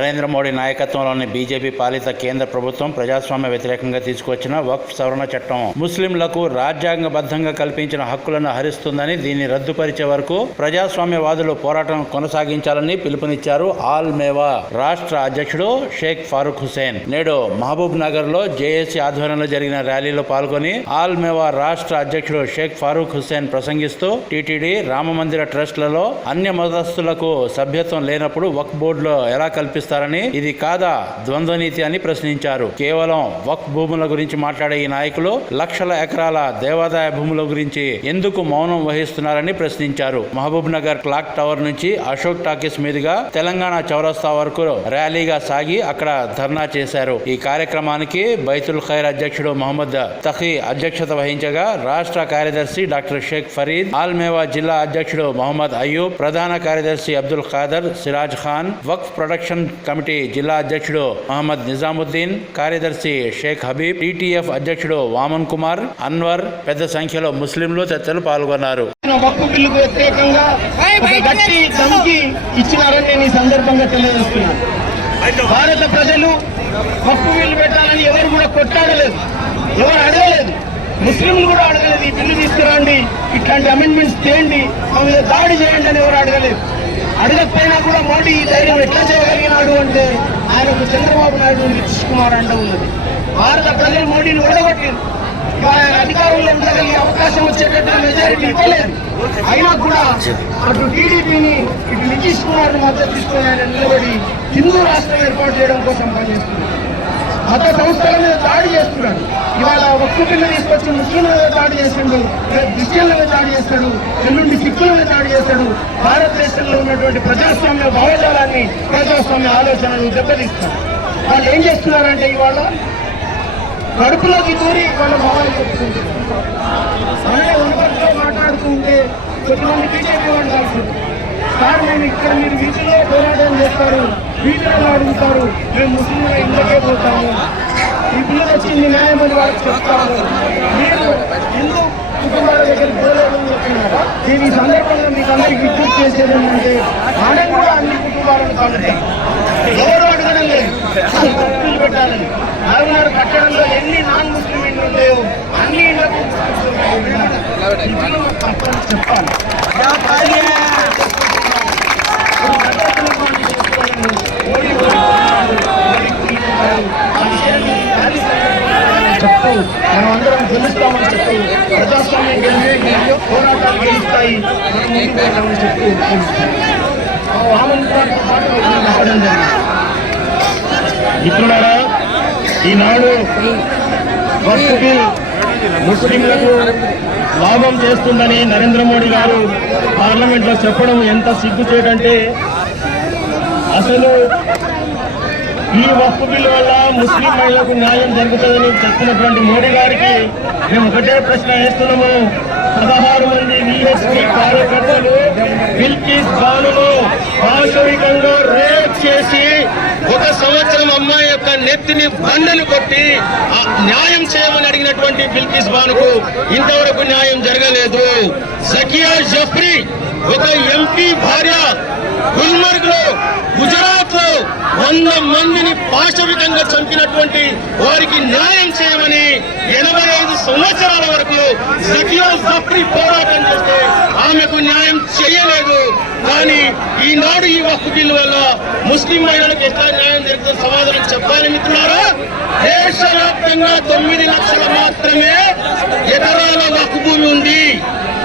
నరేంద్ర మోడీ నాయకత్వంలోని బీజేపీ పాలిత కేంద్ర ప్రభుత్వం ప్రజాస్వామ్య వ్యతిరేకంగా తీసుకొచ్చిన వక్ఫ్ సవరణ చట్టం. ముస్లింలకు రాజ్యాంగబద్ధంగా కల్పించిన హక్కులను హరిస్తుందని దీన్ని రద్దుపరిచే వరకు ప్రజాస్వామ్యవాదులు పోరాటం కొనసాగించాలని పిలుపునిచ్చారు ఆల్ మేవా రాష్ట్ర అధ్యక్షుడు షేక్ ఫారూక్ హుసేన్. నేడు మహబూబ్ నగర్లో జేఏసీ ఆధ్వర్యంలో జరిగిన ర్యాలీలో పాల్గొని ఆల్ మేవా రాష్ట్ర అధ్యక్షుడు షేక్ ఫారూక్ హుసేన్ ప్రసంగిస్తూ టీటీడీ రామమందిర ట్రస్ట్లలో అన్య మతస్థులకు సభ్యత్వం లేనప్పుడు వక్ బోర్డులో ఎలా చేస్తారని ఇది కాదా ద్వంద్వ నీతి అని ప్రశ్నించారు. కేవలం వక్ భూముల గురించి మాట్లాడే ఈ నాయకులు లక్షల ఎకరాల దేవాదాయ భూముల గురించి ఎందుకు మౌనం వహిస్తున్నారని ప్రశ్నించారు. మహబూబ్ నగర్ క్లాక్ టవర్ నుంచి అశోక్ టాకీస్ మీదుగా తెలంగాణ చౌరస్తా వరకు ర్యాలీగా సాగి అక్కడ ధర్నా చేశారు. ఈ కార్యక్రమానికి బైతుల్ ఖైర్ అధ్యక్షుడు మహమ్మద్ తఖీ అధ్యక్షత వహించగా రాష్ట్ర కార్యదర్శి డాక్టర్ షేక్ ఫరీద్ ఆల్మేవా జిల్లా అధ్యక్షుడు మహమ్మద్ అయ్యూబ్ ప్రధాన కార్యదర్శి అబ్దుల్ ఖాదర్ సిరాజ్ ఖాన్ వక్ఫ్ ప్రొడక్షన్ కమిటీ జిల్లా అధ్యక్షుడు మహమ్మద్ నిజాముద్దీన్ కార్యదర్శి షేక్ హబీబ్ టీటీఎఫ్ అధ్యక్షుడు వామన్ కుమార్ అన్వర్ పెద్ద సంఖ్యలో ముస్లింలు తదితరులు పాల్గొన్నారు. వక్ఫ్ బిల్లుకు వ్యతిరేకంగా ఒక గట్టి ధమ్కి ఇచ్చినారని నేను ఈ సందర్భంగా తెలియజేస్తున్నాను. భారత ప్రజలు వక్ఫ్ బిల్లు పెట్టాలని ఎవరు కూడా కొట్టాడలేదు ఎవరు అడగలేదు. ముస్లింలు కూడా అడగలేదు ఈ బిల్లు తీసుకురండి ఇట్లాంటి అమెండ్మెంట్స్ చేయండి మా మీద దాడి చేయండి అని ఎవరు అడగలేదు. అడగకపోయినా కూడా మోడీ ఈ ధైర్యం ఎట్లా చేయగలిగినాడు అంటే ఆయనకు చంద్రబాబు నాయుడు నితీష్ కుమార్ అంటూ ఉన్నది. భారత ప్రజలు మోడీని ఓడగొట్టింది ఆయన అధికారంలో ఉండగలిగే అవకాశం వచ్చేటట్టు మెజారిటీ ఇవ్వలేదు. అయినా కూడా అటు టీడీపీని ఇటు నితీష్ కుమార్ మద్దతు తీసుకుని ఆయన నిలబడి హిందూ రాష్ట్రం ఏర్పాటు చేయడం కోసం పనిచేస్తున్నారు. మత సంస్థల మీద దాడి చేస్తున్నాడు. ఇవాళ ఒక్క పిల్ల తీసుకొచ్చి ముస్లింల మీద దాడి చేస్తాడు క్రిస్టియన్ల మీద దాడి చేస్తాడు ఎల్లుండి సిక్కుల మీద దాడి చేస్తాడు. భారతదేశంలో ఉన్నటువంటి ప్రజాస్వామ్య భావజాలాన్ని ప్రజాస్వామ్య ఆలోచనలు దెబ్బతీస్తాడు. వాళ్ళు ఏం చేస్తున్నారంటే ఇవాళ కడుపులోకి దూరి వాళ్ళ భావాలు చెప్తుంటారు మనమే మాట్లాడుతుంటే కొంతమంది బీజేపీ వాళ్ళు కాల్చుంటారు సార్ మేము ఇక్కడ మీరు వీధిలో పోరాటం చేస్తారు. వీళ్ళు అడుగుతారు? మేము ముస్లింల ఇంట్లోకే పోతాము. ఈ పిల్లలు వచ్చింది న్యాయం అని వాళ్ళకి చెప్తారు. మీరు హిందూ కుటుంబాల దగ్గర పోలేదని చెప్తున్నారు? దీని ఈ సందర్భంగా మీకు అందరికి విజ్ఞప్తి చేసేది ఏంటంటే మనం కూడా అన్ని కుటుంబాలను కలుగుతాం ఎవరు అడగడం లేదు. భక్తులు పెట్టాలని నాలుగున్నర పట్టణంలో ఎన్ని నాన్ ముస్లిం ఇండ్లు ఉన్నాయో అన్ని ఇండ్లకు చెప్పాలి. చెప్తూ మనమందరం గెలుస్తామని చెప్తూ ప్రజాస్వామ్యం గెలిచి పోరాటాలు గెలుస్తాయి మనం ముందుకు పోతామని చెప్తూ ఆ వామన్ పాటు నేను మిత్రులారా ఈనాడు వక్ఫ్ ముస్లింలకు లాభం చేస్తుందని నరేంద్ర మోడీ గారు పార్లమెంట్లో చెప్పడం ఎంత సిగ్గుచేటంటే అసలు ఈ వక్ఫ్ బిల్ వల్ల ముస్లిం మహిళలకు న్యాయం జరుగుతుందని చెప్తున్నటువంటి మోడీ గారికి మేము ఒకటే ప్రశ్న వేస్తున్నాము. పదహారు మంది విఎస్పీ కార్యకర్తలు బిల్కిస్ బానును పాశవికంగా రేప్ చేసి ఒక సంవత్సరం అమ్మాయి యొక్క నెత్తిని బండలు కొట్టి న్యాయం చేయమని అడిగినటువంటి బిల్కిస్ బానుకు ఇంతవరకు న్యాయం జరగలేదు. సకియా జఫ్రీ ఒక ఎంపీ భార్య గుల్మర్గ్లో గుజరాత్లో వంద మందిని పాశవికంగా చంపినటువంటి వారికి న్యాయం చేయమని ఎనభై ఐదు సంవత్సరాల వరకు సఖియా పోరాటం చేస్తే ఆమెకు న్యాయం చేయలేదు. కానీ ఈనాడు ఈ వక్ఫ్ బిల్లు వల్ల ముస్లిం మహిళలకు ఎట్లా న్యాయం జరుగుతుంది సమాధానం చెప్పాలి మిత్రులారా? దేశవ్యాప్తంగా తొమ్మిది లక్షల మాత్రమే ఎకరాల వక్ఫ్ భూమి ఉంది.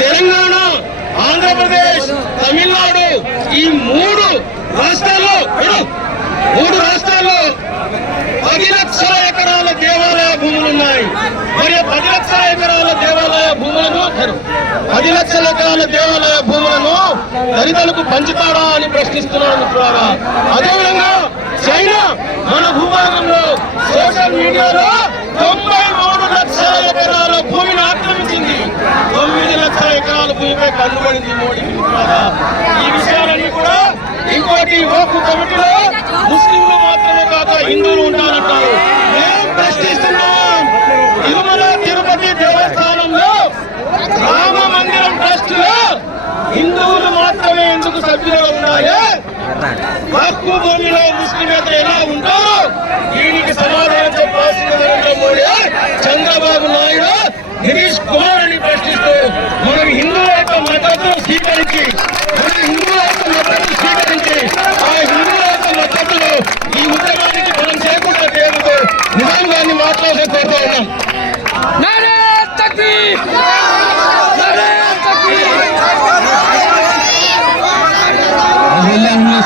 తెలంగాణ ఆంధ్రప్రదేశ్ తమిళనాడు ఈ మూడు రాష్ట్రాల్లో మూడు రాష్ట్రాల్లో పది లక్షల ఎకరాల దేవాలయ భూములు ఉన్నాయి. మరి పది లక్షల ఎకరాల దేవాలయ భూములను పది లక్షల ఎకరాల దేవాలయ భూములను దళితులకు పంచుతారా అని ప్రశ్నిస్తున్నాను ద్వారా అదేవిధంగా చైనా మన భూభాగంలో సోషల్ మీడియాలో తొంభై మూడు లక్షల ఎకరాల భూమిని ఆక్రమించింది. తొమ్మిది లక్షల ఎకరాల భూమిపై కన్నుబడింది మోడీ ద్వారా కమిటీ ఓపు కమిటీలో ముస్లింలు మాత్రమే కాక హిందువులు ఉంటారంటారు మేము ప్రశ్నిస్తున్నాం. తిరుమల తిరుపతి దేవస్థానంలో రామ మందిరం ట్రస్ట్లో హిందువులు మాత్రమే ఎందుకు సభ్యులుగా ఉండాలి? హక్కు భూమిలో ముస్లిమేతలు ఎలా ఉంటారో? దీనికి సమాధానం చెప్పాల్సిన నరేంద్ర మోడీ చంద్రబాబు నాయుడు నితీష్ కుమార్ అని ప్రశ్నిస్తూ మనం హిందువుల యొక్క మద్దతు స్వీకరించి